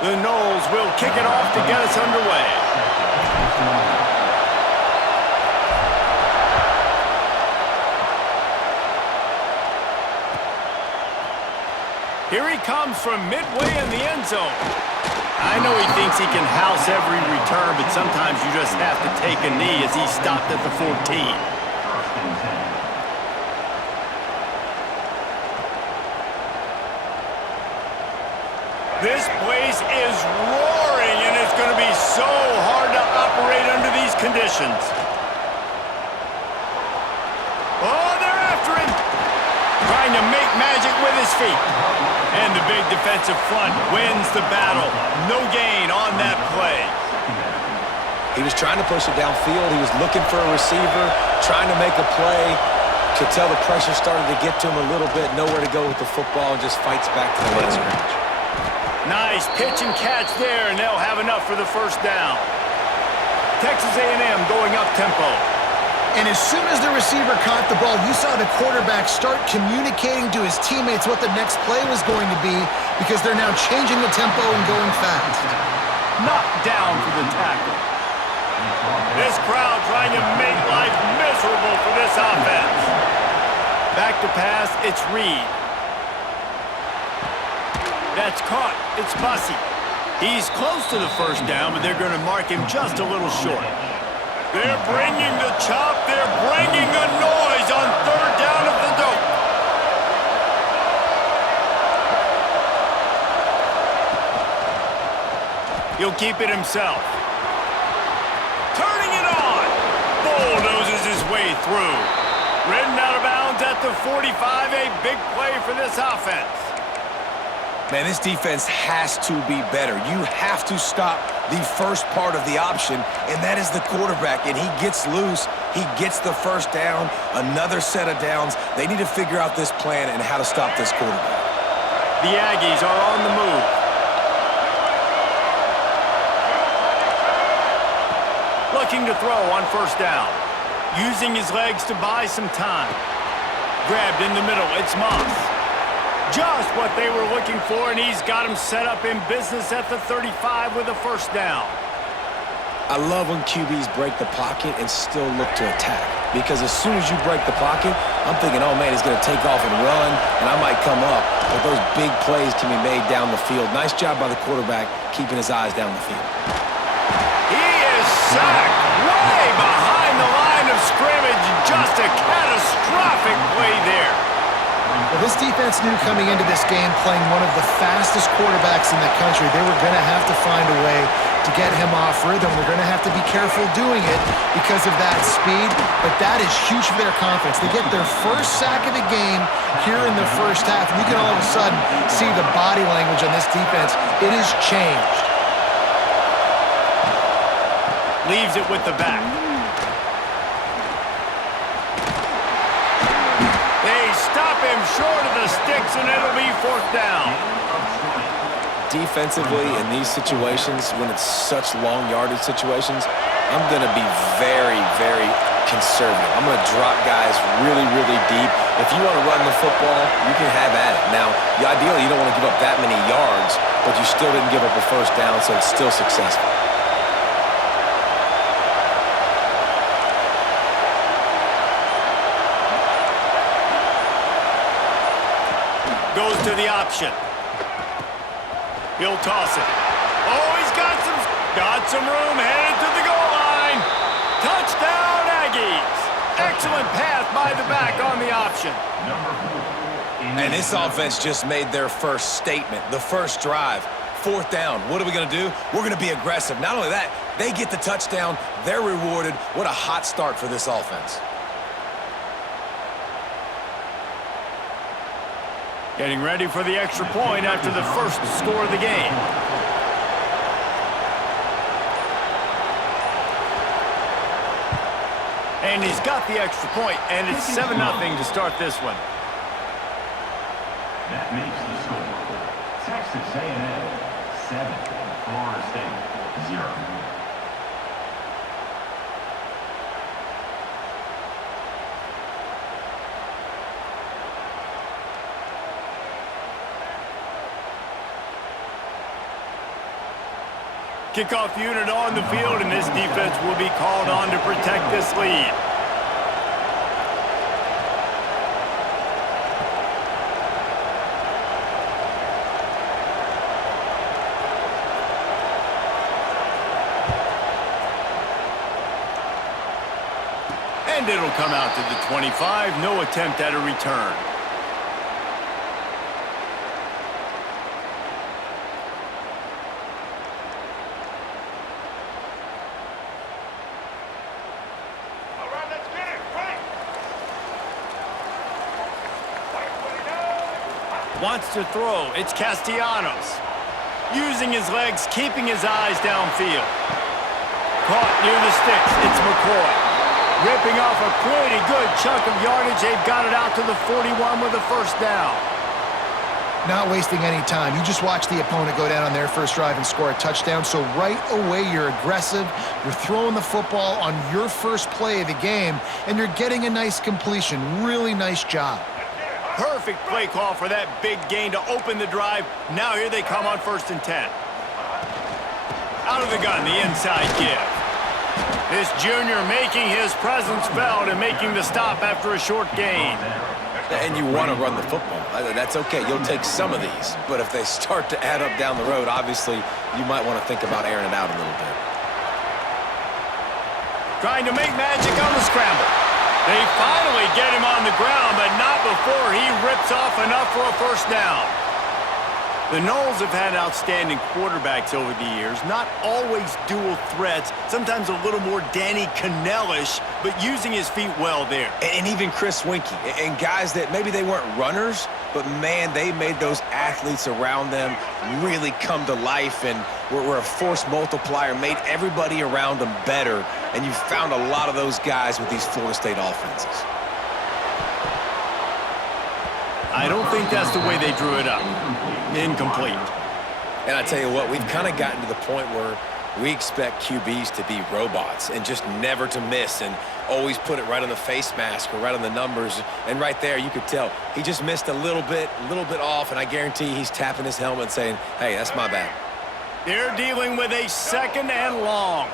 The Noles will kick it off to get us underway. Here he comes from midway in the end zone. I know he thinks he can house every return, but sometimes you just have to take a knee as he stopped at the 14. This place is roaring, and it's going to be so hard to operate under these conditions. Oh, they're after him. Trying to make magic with his feet. And the big defensive front wins the battle. No gain on that play. He was trying to push it downfield. He was looking for a receiver, trying to make a play. Could tell the pressure started to get to him a little bit. Nowhere to go with the football, and just fights back to the line of scrimmage. Nice pitch and catch there, and they'll have enough for the first down. Texas A&M going up tempo. And as soon as the receiver caught the ball, you saw the quarterback start communicating to his teammates what the next play was going to be, because they're now changing the tempo and going fast. Knocked down for the tackle. This crowd trying to make life miserable for this offense. Back to pass, it's Reed. That's caught. It's Bussey. He's close to the first down, but they're going to mark him just a little short. They're bringing the chop. They're bringing the noise on third down at the dope. He'll keep it himself. Turning it on. Bulldozes his way through. Ridden out of bounds at the 45. A big play for this offense. Man, this defense has to be better. You have to stop the first part of the option, and that is the quarterback. And he gets loose. He gets the first down, another set of downs. They need to figure out this plan and how to stop this quarterback. The Aggies are on the move. Looking to throw on first down. Using his legs to buy some time. Grabbed in the middle. It's Moss. Just what they were looking for, and he's got him set up in business at the 35 with a first down. I love when QBs break the pocket and still look to attack. Because as soon as you break the pocket, I'm thinking, oh man, he's going to take off and run, and I might come up. But those big plays can be made down the field. Nice job by the quarterback keeping his eyes down the field. He is sacked way behind the line of scrimmage. Just a catastrophic play there. Well, this defense knew coming into this game, playing one of the fastest quarterbacks in the country, they were going to have to find a way to get him off rhythm. We're going to have to be careful doing it because of that speed, but that is huge for their confidence. They get their first sack of the game here in the first half, and you can all of a sudden see the body language on this defense. It has changed. Leaves it with the back. Stop him short of the sticks, and it'll be fourth down. Defensively, in these situations, when it's such long yardage situations, I'm going to be very, very conservative. I'm going to drop guys really, really deep. If you want to run the football, you can have at it. Now, ideally, you don't want to give up that many yards, but you still didn't give up a first down, so it's still successful. Goes to the option. He'll toss it. Oh, he's got some room, headed to the goal line. Touchdown, Aggies. Excellent path by the back on the option. And this offense just made their first statement, the first drive. Fourth down. What are we going to do? We're going to be aggressive. Not only that, they get the touchdown. They're rewarded. What a hot start for this offense. Getting ready for the extra point after the first score of the game. And he's got the extra point, and it's 7-0 to start this one. That makes the score. Texas A&M 7, Florida State 0. Kickoff unit on the field, and this defense will be called on to protect this lead. And it'll come out to the 25. No attempt at a return. Wants to throw. It's Castellanos. Using his legs, keeping his eyes downfield. Caught near the sticks. It's McCoy. Ripping off a pretty good chunk of yardage. They've got it out to the 41 with a first down. Not wasting any time. You just watch the opponent go down on their first drive and score a touchdown. So right away, you're aggressive. You're throwing the football on your first play of the game, and you're getting a nice completion. Really nice job. Perfect play call for that big gain to open the drive. Now here they come on 1st and 10. Out of the gun, the inside give. This junior making his presence felt and making the stop after a short gain. And you want to run the football. That's okay. You'll take some of these. But if they start to add up down the road, obviously, you might want to think about airing it out a little bit. Trying to make magic on the scramble. They finally get him on the ground, but not before he rips off enough for a first down. The Noles have had outstanding quarterbacks over the years, not always dual threats, sometimes a little more Danny Cannell-ish, but using his feet well there. And even Chris Winkie, and guys that maybe they weren't runners, but man, they made those athletes around them really come to life and were a force multiplier, made everybody around them better, and you found a lot of those guys with these Florida State offenses. I don't think that's the way they drew it up. Incomplete. And I tell you what, we've kind of gotten to the point where we expect QBs to be robots and just never to miss and always put it right on the face mask or right on the numbers. And right there, you could tell he just missed a little bit off, and I guarantee he's tapping his helmet saying, hey, that's my bad. They're dealing with a 2nd and long.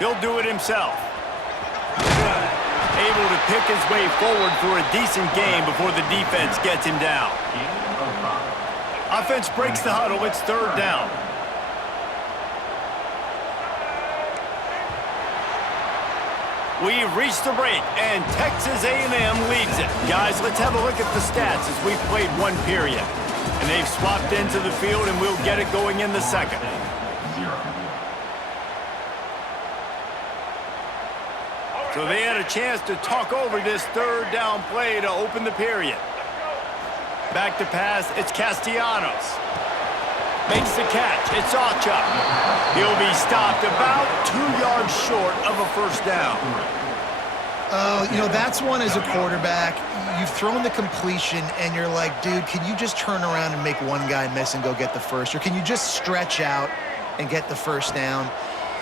He'll do it himself. Able to pick his way forward for a decent game before the defense gets him down. Offense breaks the huddle. It's 3rd down. We've reached the break, and Texas A&M leads it. Guys, let's have a look at the stats as we've played one period. And they've swapped into the field, and we'll get it going in the 2nd. So they had a chance to talk over this 3rd down play to open the period. Back to pass, it's Castellanos. Makes the catch, it's Ocha. He'll be stopped about 2 yards short of a first down. You know, that's one as a quarterback. You've thrown the completion, and you're like, dude, can you just turn around and make one guy miss and go get the first? Or can you just stretch out and get the first down?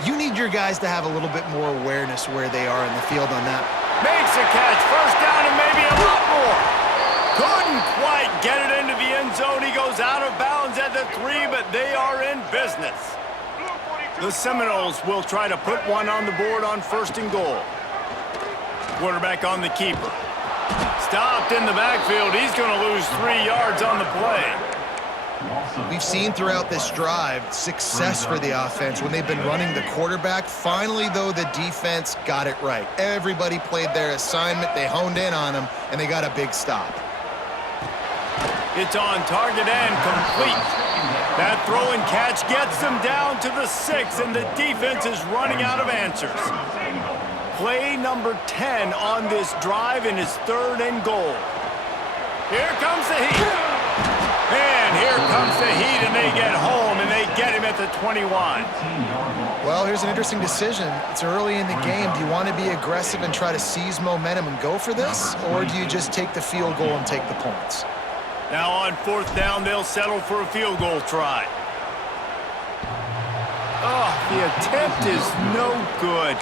You need your guys to have a little bit more awareness where they are in the field on that. Makes a catch, first down and maybe a lot more. Couldn't quite get it into the end zone. He goes out of bounds at the 3, but they are in business. The Seminoles will try to put one on the board on 1st and goal. Quarterback on the keeper. Stopped in the backfield. He's going to lose 3 yards on the play. We've seen throughout this drive success for the offense when they've been running the quarterback. Finally, though, the defense got it right. Everybody played their assignment. They honed in on them, and they got a big stop. It's on target and complete. That throw and catch gets them down to the 6, and the defense is running out of answers. Play number 10 on this drive, and it's 3rd and goal. Here comes the heat. And here comes the heat, and they get home, and they get him at the 21. Well, here's an interesting decision. It's early in the game. Do you want to be aggressive and try to seize momentum and go for this, or do you just take the field goal and take the points? Now on 4th down, they'll settle for a field goal try. Oh, the attempt is no good.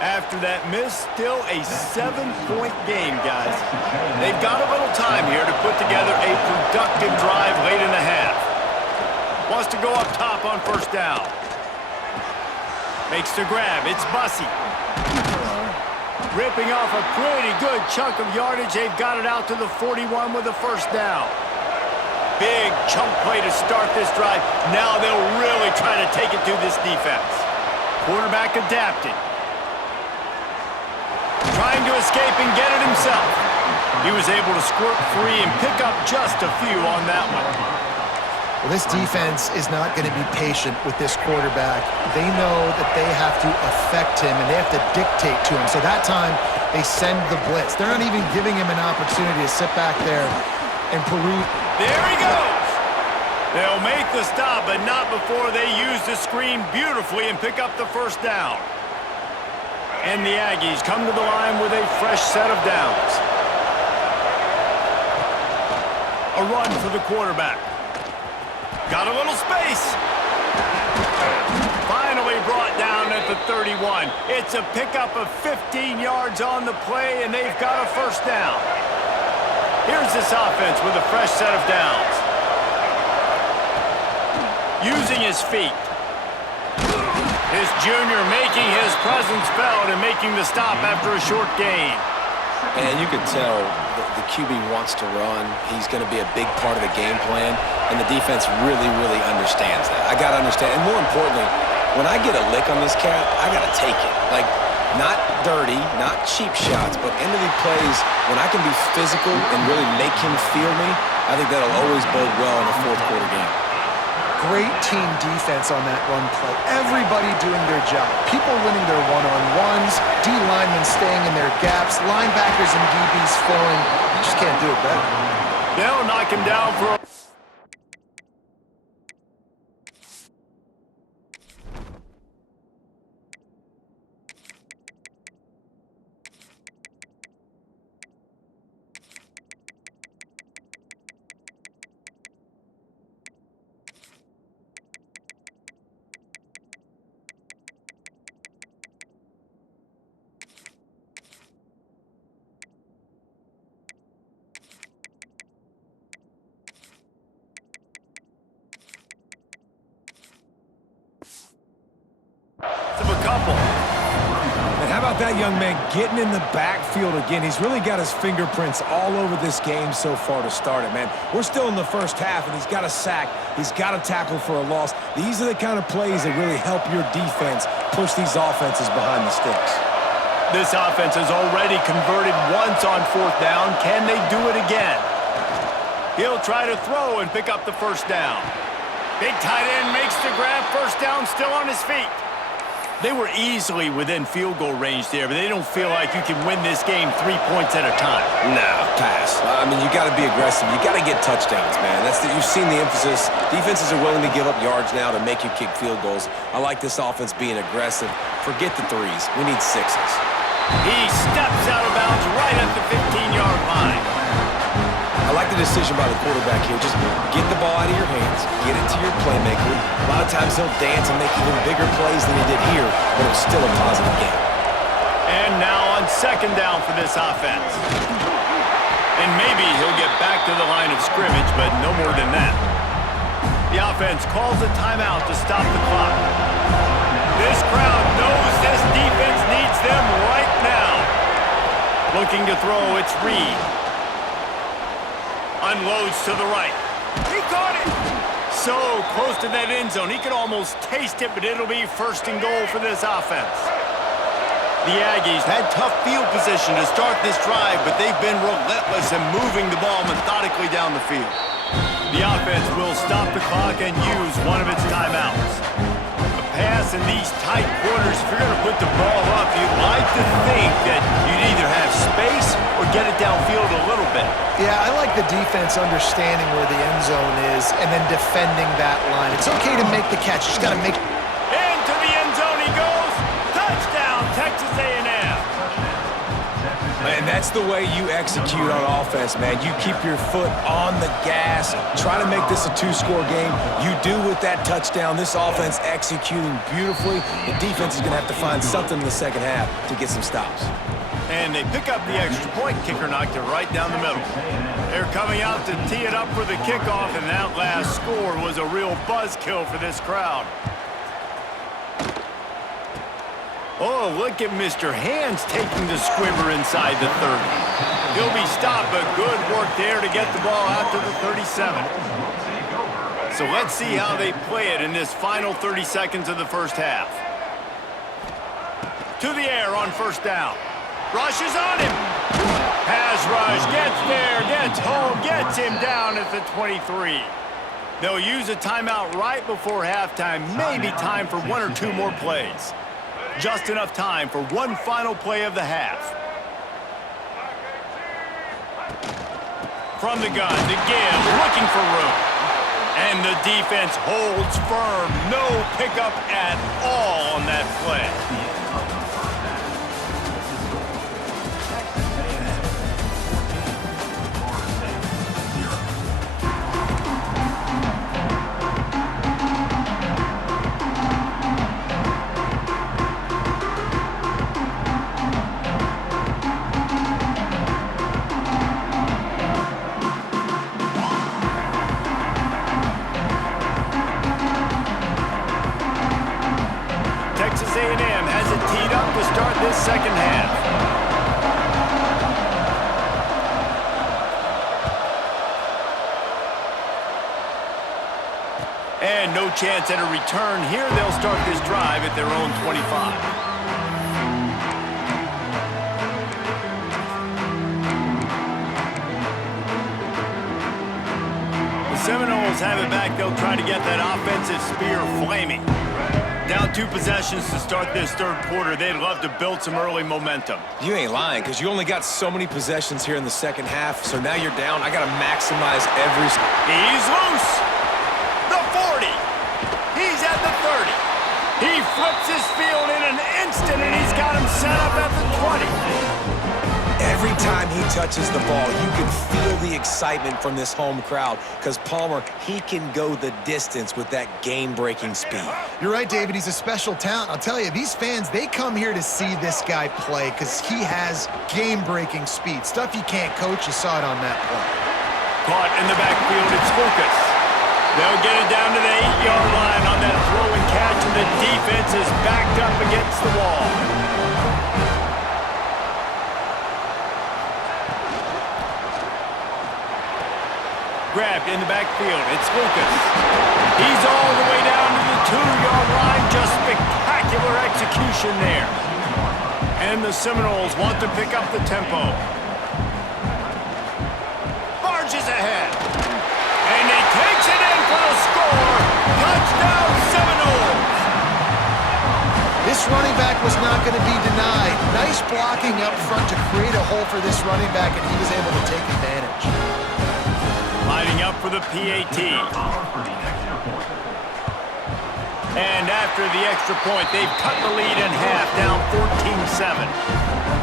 After that miss, still a 7-point game, guys. They've got a little time here to put together a productive drive late in the half. Wants to go up top on first down. Makes the grab. It's Bussey. Ripping off a pretty good chunk of yardage. They've got it out to the 41 with a first down. Big chunk play to start this drive. Now they'll really try to take it to this defense. Quarterback adapted. Trying to escape and get it himself. He was able to squirt free and pick up just a few on that one. Well, this defense is not going to be patient with this quarterback. They know that they have to affect him, and they have to dictate to him. So that time, they send the blitz. They're not even giving him an opportunity to sit back there and peruse. There he goes! They'll make the stop, but not before they use the screen beautifully and pick up the first down. And the Aggies come to the line with a fresh set of downs. A run for the quarterback. Got a little space. Finally brought down at the 31. It's a pickup of 15 yards on the play, and they've got a first down. Here's this offense with a fresh set of downs. Using his feet. His junior making his presence felt and making the stop after a short gain. And you can tell the QB wants to run. He's going to be a big part of the game plan, and the defense really, really understands that. I got to understand, and more importantly, when I get a lick on this cat, I got to take it. Like, not dirty, not cheap shots, but end-of-the plays, when I can be physical and really make him feel me, I think that'll always bode well in a fourth-quarter game. Great team defense on that run play. Everybody doing their job. People winning their one-on-ones, D-linemen staying in their gaps, linebackers and DBs filling. You just can't do it better. They'll knock him down for a... And how about that young man getting in the backfield again? He's really got his fingerprints all over this game so far to start it, man. We're still in the first half, and he's got a sack. He's got a tackle for a loss. These are the kind of plays that really help your defense push these offenses behind the sticks. This offense has already converted once on fourth down. Can they do it again? He'll try to throw and pick up the first down. Big tight end makes the grab. First down, still on his feet. They were easily within field goal range there, but they don't feel like you can win this game 3 points at a time. No, pass. I mean, you got to be aggressive. You got to get touchdowns, man. You've seen the emphasis. Defenses are willing to give up yards now to make you kick field goals. I like this offense being aggressive. Forget the threes. We need sixes. He steps out of bounds right at the 15-yard line. I like the decision by the quarterback here. Just get the ball out of your hands, get it to your playmaker. A lot of times he'll dance and make even bigger plays than he did here, but it was still a positive game. And now on second down for this offense. And maybe he'll get back to the line of scrimmage, but no more than that. The offense calls a timeout to stop the clock. This crowd knows this defense needs them right now. Looking to throw, it's Reed. Unloads to the right. He caught it! So close to that end zone. He could almost taste it, but it'll be first and goal for this offense. The Aggies had tough field position to start this drive, but they've been relentless in moving the ball methodically down the field. The offense will stop the clock and use one of its timeouts. A pass in these tight quarters, if you're going to put the ball up, you'd like to think that you'd either have space or get it downfield a little bit. Yeah, I like the defense understanding where the end zone is and then defending that line. It's okay to make the catch. You just got to make... Into the end zone he goes. Touchdown, Texas A&M. And that That's the way you execute on offense, man. You keep your foot on the gas, try to make this a two-score game. You do with that touchdown. This offense executing beautifully. The defense is going to have to find something in the second half to get some stops. And they pick up the extra point. Kicker knocked it right down the middle. They're coming out to tee it up for the kickoff, and that last score was a real buzzkill for this crowd. Oh, look at Mr. Hands taking the squibber inside the 30. He'll be stopped, but good work there to get the ball out to the 37. So let's see how they play it in this final 30 seconds of the first half. To the air on first down. Rushes on him. Pass rush, gets there, gets home, gets him down at the 23. They'll use a timeout right before halftime, maybe time for one or two more plays. Just enough time for one final play of the half. From the gun, to give, looking for room. And the defense holds firm. No pickup at all on that play. Texas A&M has it teed up to start this second half. And no chance at a return here. They'll start this drive at their own 25. The Seminoles have it back. They'll try to get that offensive spear flaming. Down 2 possessions to start this third quarter. They'd love to build some early momentum. You ain't lying, because you only got so many possessions here in the second half, so now you're down. I got to maximize every... He's loose. The 40. He's at the 30. He flips his field in an instant, and he's got him set up at the 20. Every time he touches the ball, you can feel the excitement from this home crowd, because Palmer, he can go the distance with that game-breaking speed. You're right, David. He's a special talent. I'll tell you, these fans, they come here to see this guy play because he has game-breaking speed. Stuff you can't coach. You saw it on that play. Caught in the backfield, it's Lucas. They'll get it down to the 8-yard line on that throw and catch, and the defense is backed up against the wall. Grabbed in the backfield. It's Lucas. He's all the way down to the 2-yard line. Just spectacular execution there. And the Seminoles want to pick up the tempo. Barges ahead. And he takes it in for the score. Touchdown, Seminoles. This running back was not going to be denied. Nice blocking up front to create a hole for this running back, and he was able to take advantage. Lining up for the PAT. And after the extra point, they've cut the lead in half, down 14-7.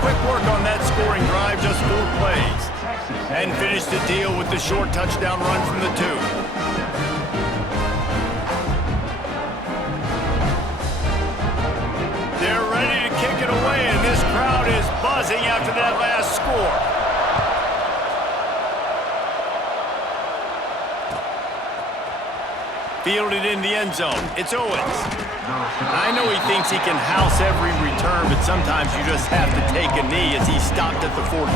Quick work on that scoring drive, just 4 plays. And finished the deal with the short touchdown run from the 2. They're ready to kick it away, and this crowd is buzzing after that last score. Fielded in the end zone. It's Owens. I know he thinks he can house every return, but sometimes you just have to take a knee as he stopped at the 14.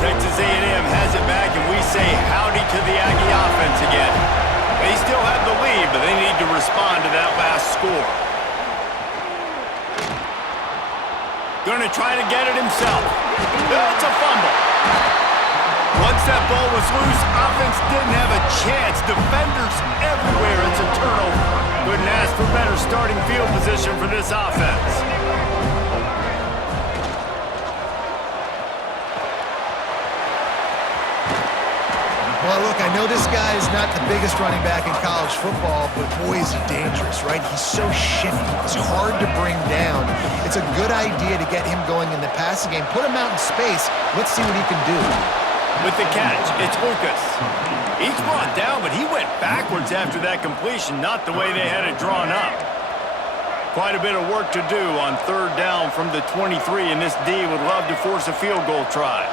Texas A&M has it back, and we say howdy to the Aggie offense again. They still have the lead, but they need to respond to that last score. Gonna try to get it himself. That's a fumble. Once that ball was loose, offense didn't have a chance. Defenders everywhere. It's a turnover. Couldn't ask for better starting field position for this offense. Well, look, I know this guy is not the biggest running back in college football, but boy, is he dangerous, right? He's so shifty. He's hard to bring down. It's a good idea to get him going in the passing game. Put him out in space. Let's see what he can do. With the catch, it's Lucas. He's brought down, but he went backwards after that completion, not the way they had it drawn up. Quite a bit of work to do on third down from the 23, and this D would love to force a field goal try.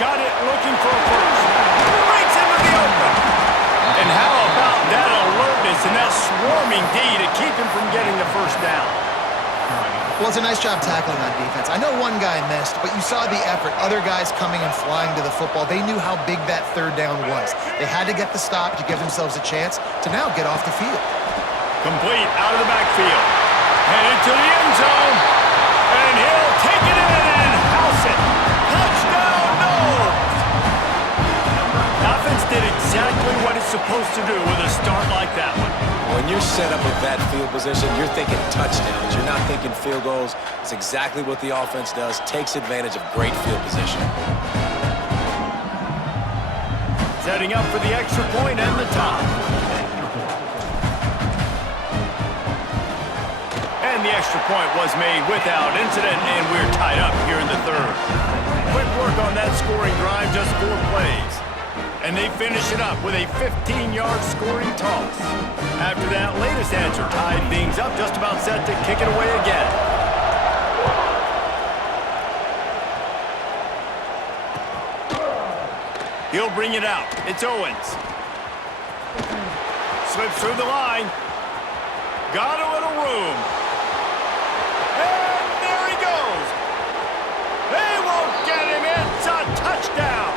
Got it, looking for a first. Breaks into the open. And how about that alertness and that swarming D to keep him from getting the first down? Well, it's a nice job tackling on defense. I know one guy missed, but you saw the effort. Other guys coming and flying to the football. They knew how big that third down was. They had to get the stop to give themselves a chance to now get off the field. Complete out of the backfield. Headed to the end zone. And he'll take it in and house it. Touchdown, Knowles! The offense did exactly what it's supposed to do with a start like that one. When you're set up with that field position, you're thinking touchdowns. You're not thinking field goals. It's exactly what the offense does. Takes advantage of great field position. Setting up for the extra point and the top. And the extra point was made without incident, and we're tied up here in the third. Quick work on that scoring drive, just 4 plays. And they finish it up with a 15-yard scoring toss. After that latest answer tied things up, just about set to kick it away again. He'll bring it out. It's Owens. Slips through the line. Got a little room. And there he goes. They won't get him. It's a touchdown.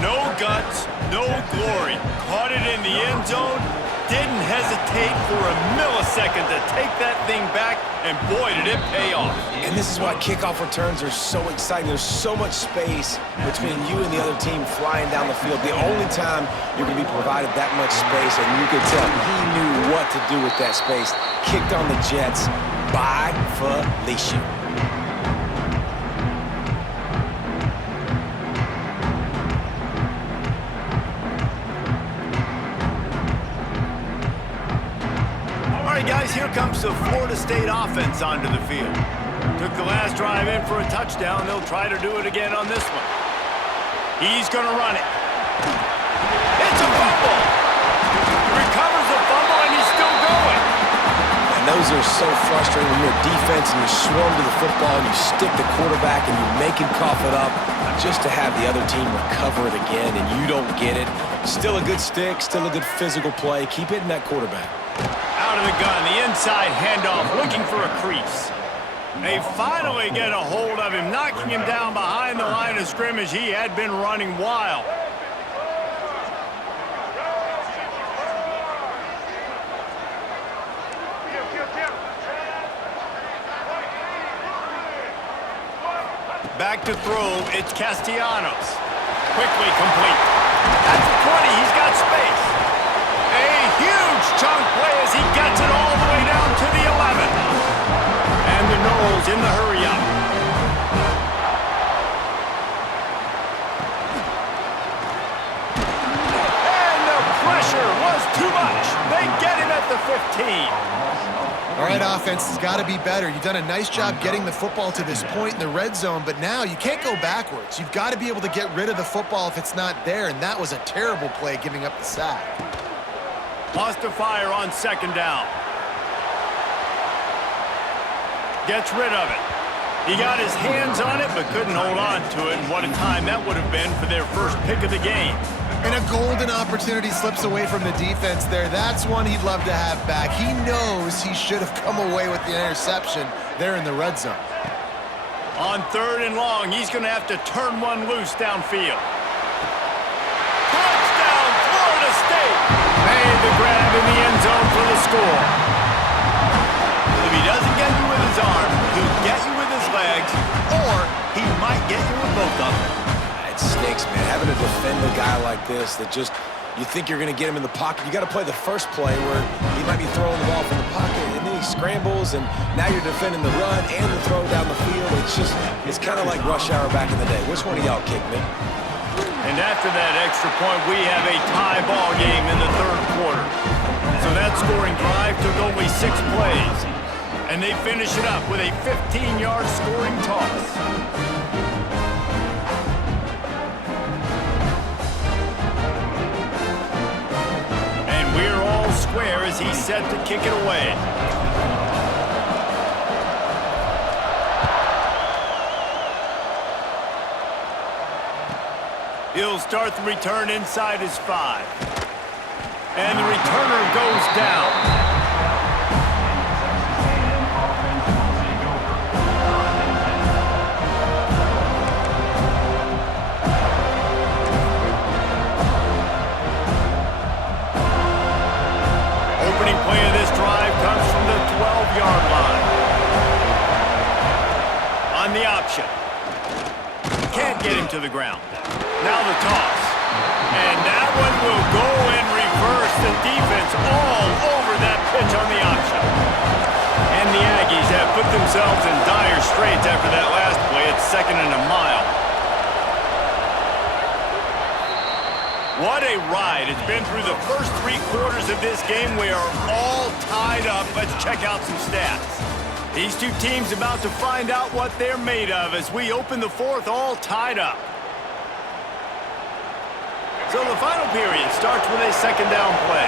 No guts, no glory. Caught it in the end zone. Didn't hesitate for a millisecond to take that thing back, and boy, did it pay off. And this is why kickoff returns are so exciting. There's so much space between you and the other team flying down the field. The only time you're going to be provided that much space, and you could tell he knew what to do with that space. Kicked on the Jets by Felicia. Guys, here comes the Florida State offense onto the field. Took the last drive in for a touchdown. They'll try to do it again on this one. He's going to run it. It's a fumble. Recovers the fumble, and he's still going. And those are so frustrating when you're a defense and you swarm to the football and you stick the quarterback and you make him cough it up just to have the other team recover it again and you don't get it. Still a good stick, still a good physical play. Keep hitting that quarterback. Out of the gun, the inside handoff, looking for a crease. They finally get a hold of him, knocking him down behind the line of scrimmage. He had been running wild. Back to throw, it's Castellanos. Quickly complete. That's the 20, he's got space. A huge chunk play as he gets it all the way down to the 11. And the Knowles in the hurry-up. And the pressure was too much. They get him at the 15. All right, offense has got to be better. You've done a nice job getting the football to this point in the red zone, but now you can't go backwards. You've got to be able to get rid of the football if it's not there, and that was a terrible play giving up the sack. Lost to fire on second down. Gets rid of it. He got his hands on it, but couldn't hold on to it. And what a time that would have been for their first pick of the game. And a golden opportunity slips away from the defense there. That's one he'd love to have back. He knows he should have come away with the interception there in the red zone. On third and long, he's going to have to turn one loose downfield. Touchdown, Florida State! Made the grab in the end zone for the score. If he doesn't get you with his arm, he'll get you with his legs, or he might get you with both of them. It stinks, man. Having to defend a guy like this that just You think you're going to get him in the pocket. You got to play the first play where he might be throwing the ball from the pocket, and then he scrambles, and now you're defending the run and the throw down the field. It's kind of like rush hour back in the day. Which one of y'all kicked me? And after that extra point, we have a tie ball game in the third quarter. So that scoring drive took only 6 plays. And they finish it up with a 15-yard scoring toss. And we're all square as he's set to kick it away. He'll start the return inside his 5. And the returner goes down. Opening play of this drive comes from the 12-yard line. On the option. Can't get him to the ground. Now the toss. And that one will go in reverse. The defense all over that pitch on the option. And the Aggies have put themselves in dire straits after that last play. It's 2nd and a mile. What a ride. It's been through the first 3 quarters of this game. We are all tied up. Let's check out some stats. These two teams about to find out what they're made of as we open the 4th all tied up. So the final period starts with a 2nd down play.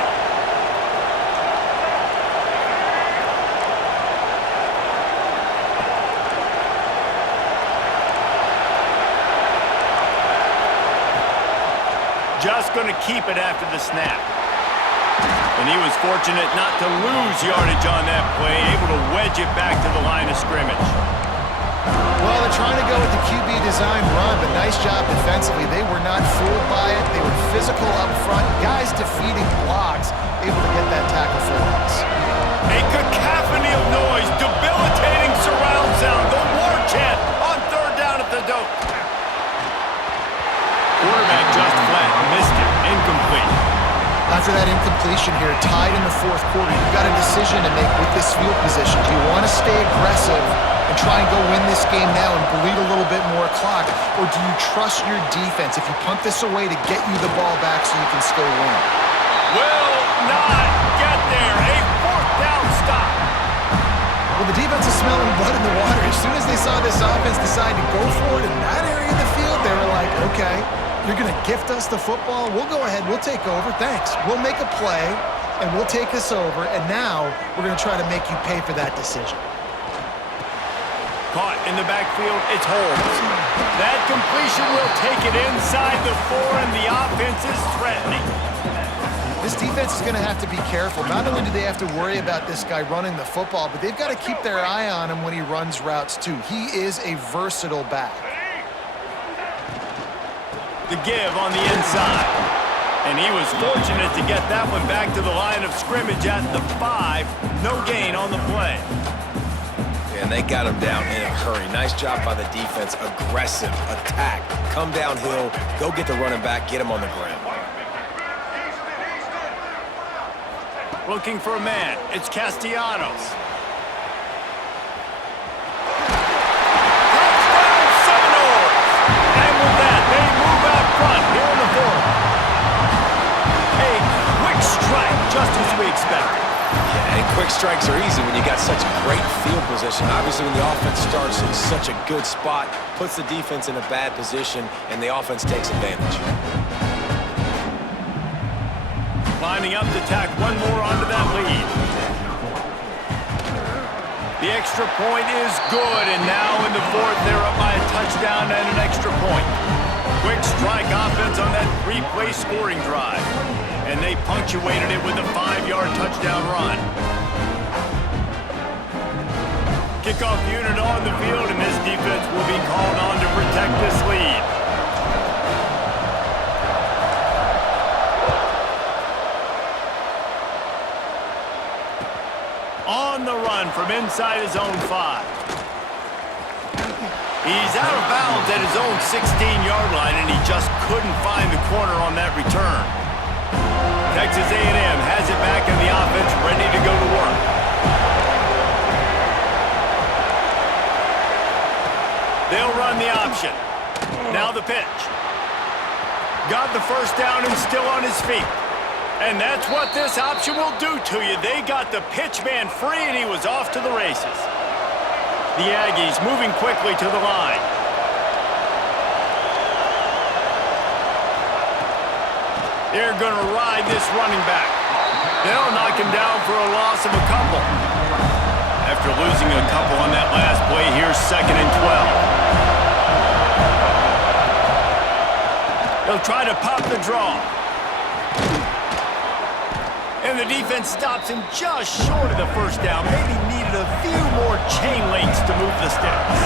Just going to keep it after the snap. And he was fortunate not to lose yardage on that play, able to wedge it back to the line of scrimmage. Well, they're trying to go with the QB design run, but nice job defensively. They were not fooled by it. They were physical up front. Guys defeating blocks, able to get that tackle for loss. A cacophony of noise, debilitating surround sound, the war chant on 3rd down at the dope. Quarterback just flat, missed it, incomplete. After that incompletion here, tied in the 4th quarter, you've got a decision to make with this field position. Do you want to stay aggressive and try and go win this game now and bleed a little bit more clock, or do you trust your defense if you punt this away to get you the ball back so you can still win? Will not get there. A 4th down stop. Well, the defense is smelling blood in the water. As soon as they saw this offense decide to go for it in that area of the field, they were like, okay, you're going to gift us the football. We'll go ahead. We'll take over. Thanks. We'll make a play, and we'll take this over, and now we're going to try to make you pay for that decision. Caught in the backfield, it's Holmes. That completion will take it inside the 4, and the offense is threatening. This defense is going to have to be careful. Not only do they have to worry about this guy running the football, but they've got to keep their eye on him when he runs routes, too. He is a versatile back. The give on the inside. And he was fortunate to get that one back to the line of scrimmage at the 5. No gain on the play. And they got him down in a hurry. Nice job by the defense. Aggressive attack. Come downhill. Go get the running back. Get him on the ground. Looking for a man. It's Castellanos. Touchdown Seminoles! And with that, they move out front here in the 4th. A quick strike, just as we expected. Yeah, and quick strikes are easy when you got such great field position. Obviously, when the offense starts in such a good spot, puts the defense in a bad position, and the offense takes advantage. Lining up to tack one more onto that lead. The extra point is good, and now in the 4th, they're up by a touchdown and an extra point. Quick strike offense on that 3-play scoring drive. And they punctuated it with a 5-yard touchdown run. Kickoff unit on the field, and this defense will be called on to protect this lead. On the run from inside his own 5. He's out of bounds at his own 16-yard line, and he just couldn't find the corner on that return. Texas A&M has it back in the offense, ready to go to work. They'll run the option. Now the pitch. Got the first down and still on his feet. And that's what this option will do to you. They got the pitch man free, and he was off to the races. The Aggies moving quickly to the line. They're going to ride this running back. They'll knock him down for a loss of a couple. After losing a couple on that last play, here's 2nd and 12. They'll try to pop the draw. And the defense stops him just short of the first down. Maybe needed a few more chain links to move the sticks.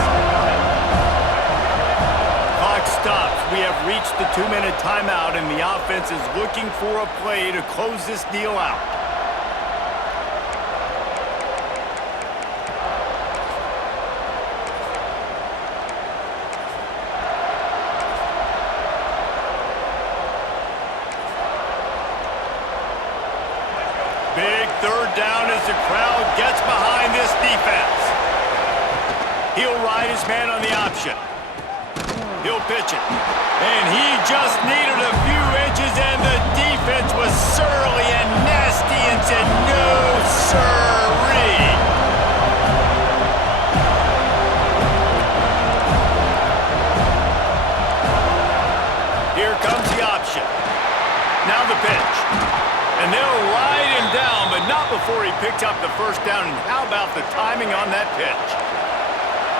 Clock stops. We have reached the 2-minute timeout, and the offense is looking for a play to close this deal out. Big 3rd down as the crowd gets behind this defense. He'll ride his man on the option. He'll pitch it. And he just needed a few inches, and the defense was surly and nasty and said, no, sirree. Here comes the option. Now the pitch. And they'll ride him down, but not before he picks up the first down. And how about the timing on that pitch?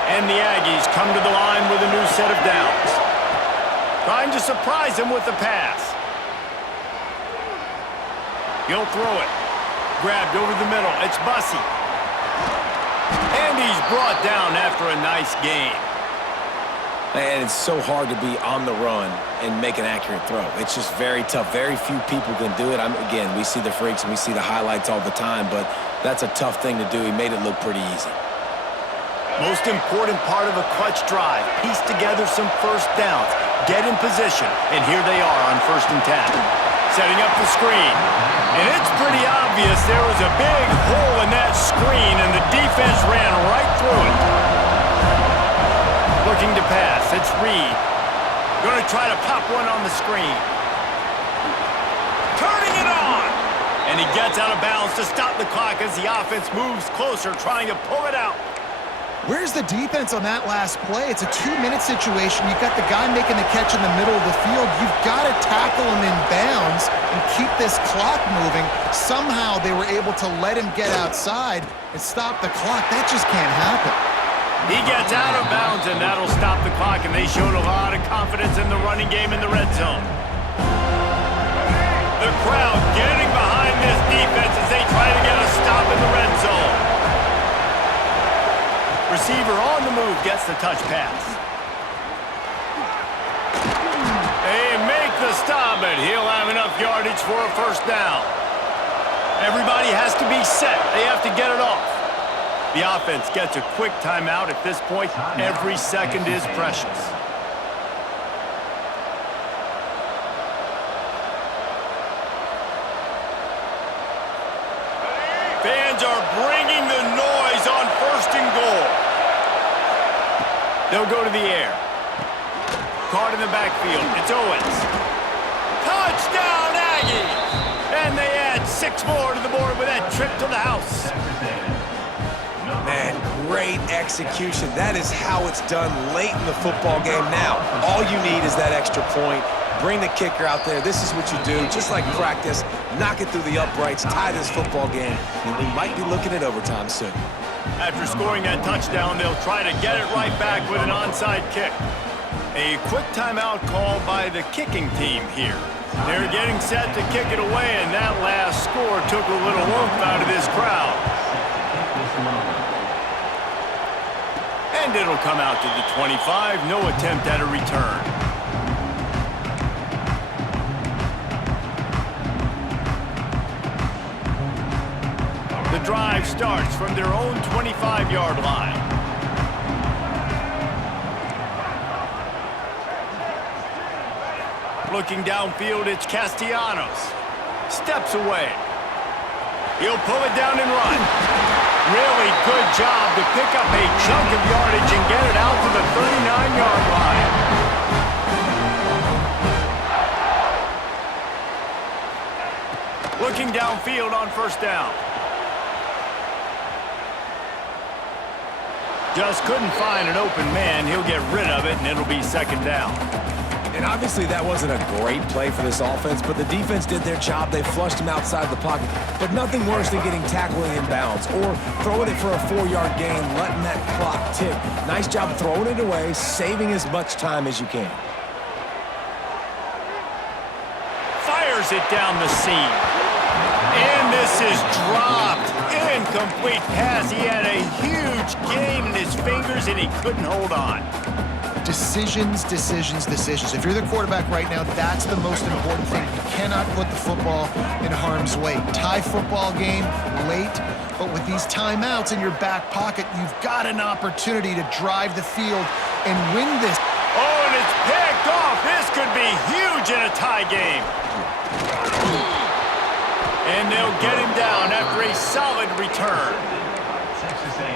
And the Aggies come to the line with a new set of downs. Trying to surprise him with the pass. He'll throw it. Grabbed over the middle. It's Bussey. And he's brought down after a nice gain. And it's so hard to be on the run and make an accurate throw. It's just very tough. Very few people can do it. Again, we see the freaks and we see the highlights all the time, but that's a tough thing to do. He made it look pretty easy. Most important part of a clutch drive. Piece together some first downs. Get in position. And here they are on 1st and 10. Setting up the screen. And it's pretty obvious there was a big hole in that screen, and the defense ran right through it. Looking to pass. It's Reed. Going to try to pop one on the screen. Turning it on. And he gets out of bounds to stop the clock as the offense moves closer, trying to pull it out. Where's the defense on that last play? It's a 2-minute situation. You've got the guy making the catch in the middle of the field. You've got to tackle him in bounds and keep this clock moving. Somehow they were able to let him get outside and stop the clock. That just can't happen. He gets out of bounds, and that'll stop the clock, and they showed a lot of confidence in the running game in the red zone. The crowd getting behind this defense as they try to get a stop in the red zone. Receiver on the move gets the touch pass. They make the stop, but he'll have enough yardage for a first down. Everybody has to be set. They have to get it off. The offense gets a quick timeout at this point. Every second is precious. Fans are bringing the noise on 1st and goal. They'll go to the air. Caught in the backfield. It's Owens. Touchdown, Aggies! And they add 6 more to the board with that trip to the house. Man, great execution. That is how it's done late in the football game now. All you need is that extra point. Bring the kicker out there. This is what you do. Just like practice, knock it through the uprights, tie this football game, and we might be looking at overtime soon. After scoring that touchdown, they'll try to get it right back with an onside kick. A quick timeout called by the kicking team here. They're getting set to kick it away, and that last score took a little oomph out of this crowd. And it'll come out to the 25. No attempt at a return. The drive starts from their own 25-yard line. Looking downfield, it's Castellanos. Steps away. He'll pull it down and run. Really good job to pick up a chunk of yardage and get it out to the 39-yard line. Looking downfield on first down. Just couldn't find an open man. He'll get rid of it, and it'll be second down. And obviously that wasn't a great play for this offense, but the defense did their job. They flushed him outside the pocket. But nothing worse than getting tackled in bounds or throwing it for a 4-yard gain, letting that clock tick. Nice job throwing it away, saving as much time as you can. Fires it down the seam. And this is dropped. Incomplete pass. He had a huge gain in his fingers, and he couldn't hold on. Decisions, decisions, decisions. If you're the quarterback right now, that's the most important thing. You cannot put the football in harm's way. Tie football game late, but with these timeouts in your back pocket, you've got an opportunity to drive the field and win this. Oh, and it's picked off. This could be huge in a tie game. And they'll get him down after a solid return.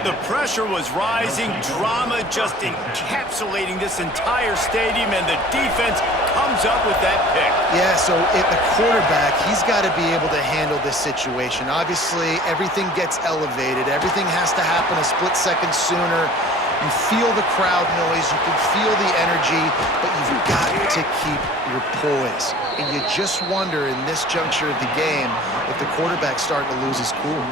The pressure was rising, drama just encapsulating this entire stadium, and the defense comes up with that pick. Yeah, so the quarterback, he's got to be able to handle this situation. Obviously, everything gets elevated. Everything has to happen a split second sooner. You feel the crowd noise, you can feel the energy, but you've got to keep your poise. And you just wonder in this juncture of the game if the quarterback's starting to lose his cool.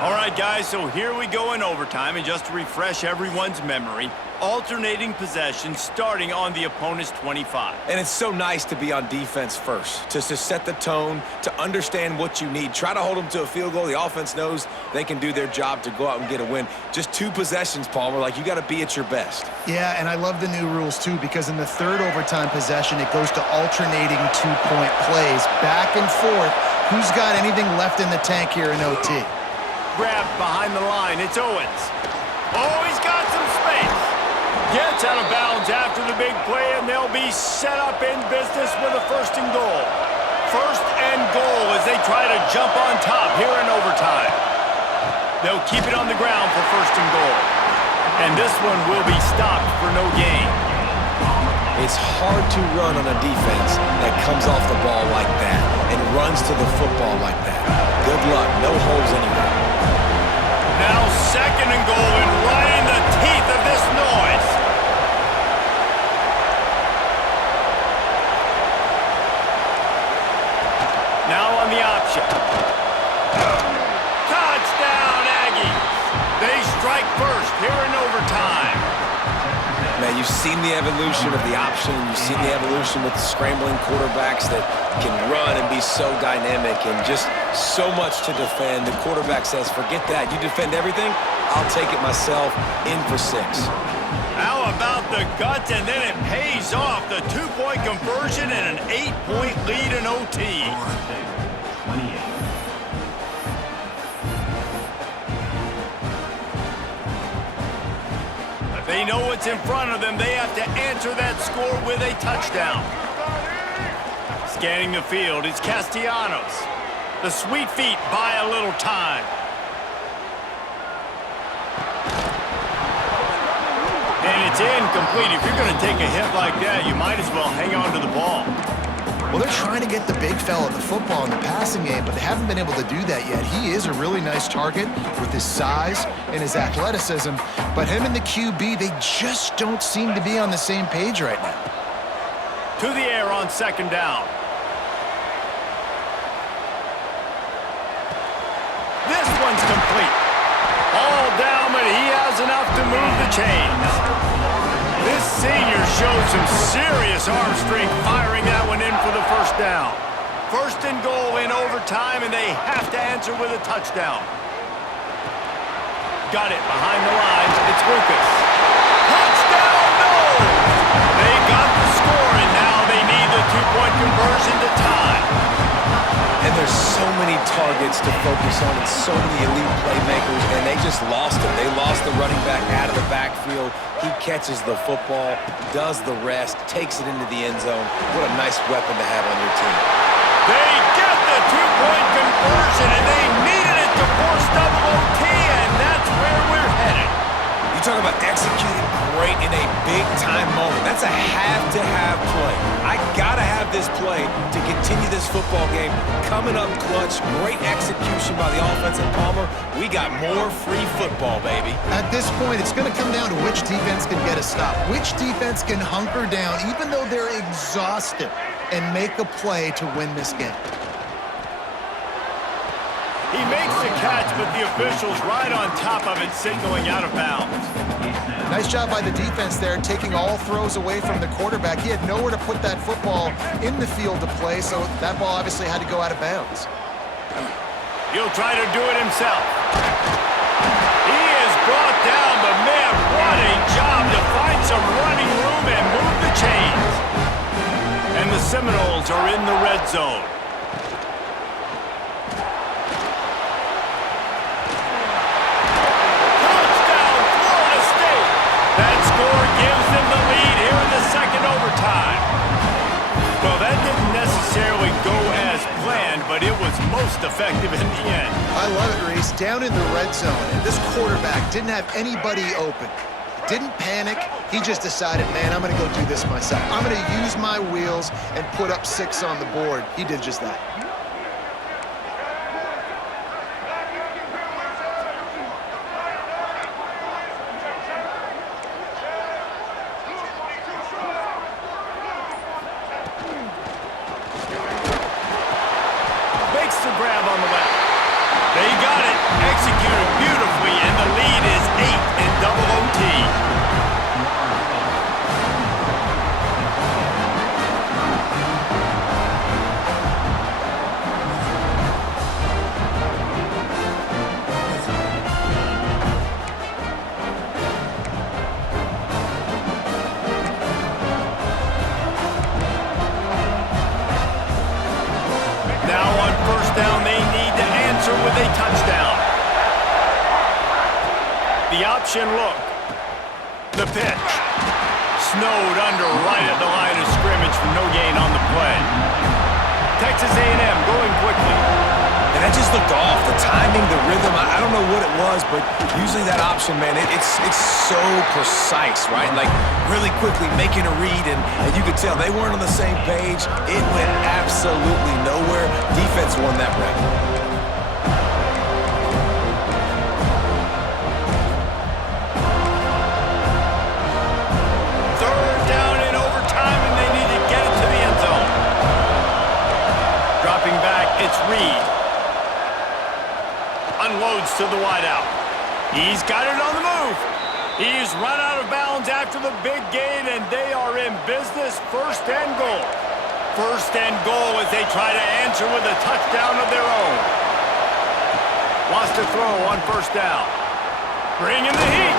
All right, guys, so here we go in overtime, and just to refresh everyone's memory, alternating possessions starting on the opponent's 25. And it's so nice to be on defense first, to set the tone, to understand what you need. Try to hold them to a field goal. The offense knows they can do their job to go out and get a win. Just 2 possessions, Palmer, like you got to be at your best. Yeah, and I love the new rules, too, because in the third overtime possession, it goes to alternating 2-point plays, back and forth. Who's got anything left in the tank here in OT? Grabbed behind the line. It's Owens. Oh, he's got some space. Gets out of bounds after the big play, and they'll be set up in business with a first and goal. First and goal as they try to jump on top here in overtime. They'll keep it on the ground for first and goal. And this one will be stopped for no gain. It's hard to run on a defense that comes off the ball like that and runs to the football like that. Good luck. No holes anywhere. Now second and goal, and right in the teeth of this noise. Now on the option. Touchdown, Aggies. They strike first here in overtime. Man, you've seen the evolution of the option. You've seen the evolution with the scrambling quarterbacks that can run and be so dynamic and just so much to defend. The quarterback says, forget that. You defend everything, I'll take it myself. In for 6. How about the guts? And then it pays off. The 2-point conversion and an 8-point lead in OT. 28. They know what's in front of them. They have to answer that score with a touchdown. Scanning the field, it's Castellanos. The sweet feet buy a little time. And it's incomplete. If you're going to take a hit like that, you might as well hang on to the ball. Well, they're trying to get the big fella the football in the passing game, but they haven't been able to do that yet. He is a really nice target with his size and his athleticism, but him and the QB, they just don't seem to be on the same page right now. To the air on second down. This one's complete. All down, but he has enough to move the chains. This senior showed some serious arm strength firing that one in for the first down. First and goal in overtime, and they have to answer with a touchdown. Got it behind the lines. It's Lucas. Touchdown, no! They got the score, and now they need the 2-point conversion to tie. And there's so many targets to focus on and so many elite playmakers, and they just lost him. They lost the running back out of the backfield. He catches the football, does the rest, takes it into the end zone. What a nice weapon to have on your team. They get the two-point conversion, and they needed it to force double OT, and that's where we're headed. You talk about executing great in a big-time moment. That's a have-to-have play. I gotta have this play to continue this football game. Coming up clutch, great execution by the offense at Palmer. We got more free football, baby. At this point, it's going to come down to which defense can get a stop, which defense can hunker down, even though they're exhausted, and make a play to win this game. He makes the catch, but the official's right on top of it, signaling out of bounds. Nice job by the defense there, taking all throws away from the quarterback. He had nowhere to put that football in the field to play, so that ball obviously had to go out of bounds. He'll try to do it himself. He is brought down, but man, what a job to find some running room and move the chains. And the Seminoles are in the red zone. Touchdown, Florida State! That score gives them the lead here in the second overtime. Well, that didn't necessarily go as planned, but it was most effective in the end. I love it, Reese. Down in the red zone, and this quarterback didn't have anybody open. Didn't panic. He just decided, man, I'm going to go do this myself. I'm going to use my wheels and put up 6 on the board. He did just that. Makes the grab on the left. They got it. Executed beautifully, and the lead is 8 in double OT. Now on first down, they need to answer with a touchdown. The option look. The pitch. Snowed under right at the line of scrimmage for no gain on the play. Texas A&M going quickly. And that just looked off. The timing, the rhythm, I don't know what it was, but usually that option, man, it's so precise, right? Like really quickly making a read, and you could tell they weren't on the same page. It went absolutely nowhere. Defense won that rep. Third down in overtime, and they need to get it to the end zone. Dropping back, it's Reed. Unloads to the wideout. He's got it on the move. He's run out of bounds after the big gain, and they are in business. First and goal. First and goal as they try to answer with a touchdown of their own. Wants to throw on first down. Bring in the heat.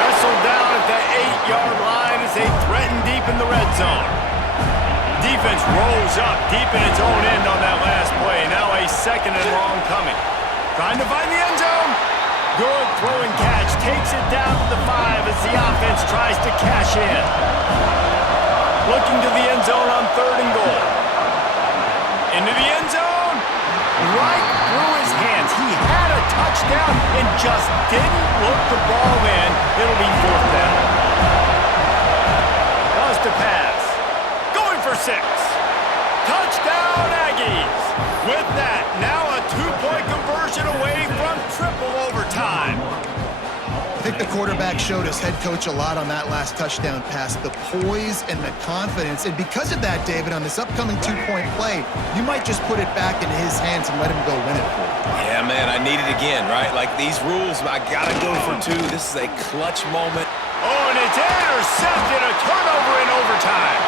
Wrestled down at the 8-yard line as they threaten deep in the red zone. Defense rolls up deep in its own end on that last play. Now a second and long coming. Trying to find the end zone. Good throw and catch. Takes it down to the 5 as the offense tries to cash in. Looking to the end zone on third and goal. Into the end zone. Right through his hands. He had a touchdown and just didn't look the ball in. It'll be fourth down. Does to pass. Going for 6. Touchdown Aggies. With that, now a 2-point conversion away from triple overtime. I think the quarterback showed his head coach a lot on that last touchdown pass, the poise and the confidence. And because of that, David, on this upcoming 2-point play, you might just put it back in his hands and let him go win it for you. Yeah, man, I need it again, right? Like these rules, I gotta go for 2. This is a clutch moment. Oh, and it's intercepted, a turnover in overtime.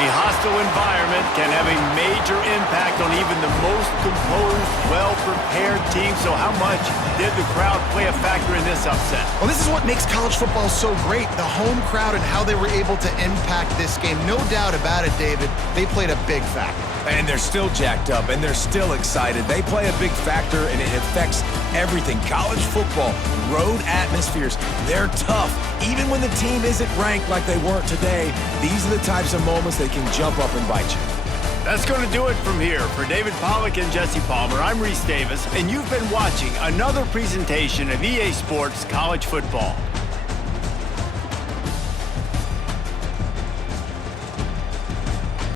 A hostile environment can have a major impact on even the most composed, well-prepared team. So how much did the crowd play a factor in this upset? Well, this is what makes college football so great, the home crowd and how they were able to impact this game. No doubt about it, David, they played a big factor. And they're still jacked up, and they're still excited. They play a big factor, and it affects everything. College football, road atmospheres, they're tough. Even when the team isn't ranked like they weren't today, these are the types of moments that can jump up and bite you. That's going to do it from here. For David Pollack and Jesse Palmer, I'm Reese Davis, and you've been watching another presentation of EA Sports College Football.